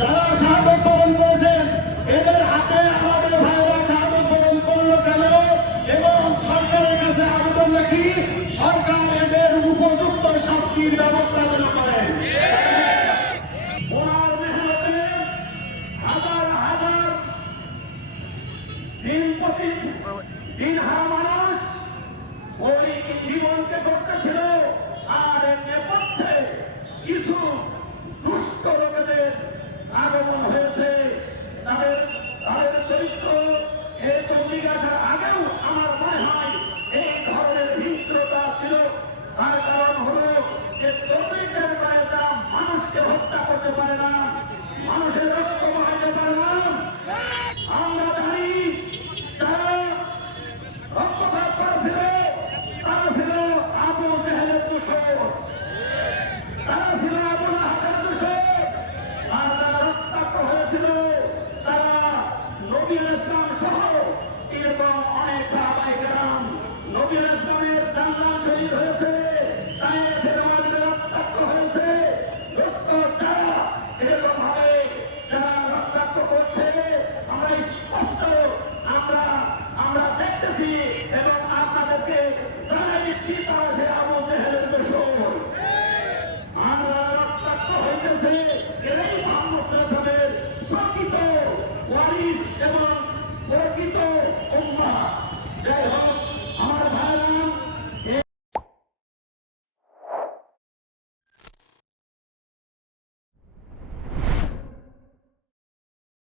যারা শাহাদত কেন? এবং সরকারের কাছে আবেদন রাখি, সরকার এদের উপযুক্ত শাস্তির ব্যবস্থা যেন করেন হাজার হাজার দিন প্রতি হারা মানুষ ওই জীবনকে করতেছিল, আর এর নেপথ্যে কিছু দুষ্ট লোকেদের আগমন হয়েছে তাদের তাদের চরিত্র এই তবলিগ আগেও আমার মনে হয় এই ধরনের হিংস্রতা ছিল। তার কারণ হলো যে ইসলাম সহ এরকম অনেক সাহাবাই কেরাম নবী ইসলামের জান্নাত শহীদ হয়েছে এদের মাঝে রক্তাক্ত হয়েছে দোস্ত যারা এরকম ভাবে যারা রক্তাক্ত করছে আমরা স্পষ্ট আমরা আমরা দেখতেছি এবং আপনাদেরকে জানাই দিচ্ছি তারা সে আবু জেহেলের দোষর আমরা রক্তাক্ত হইতেছে।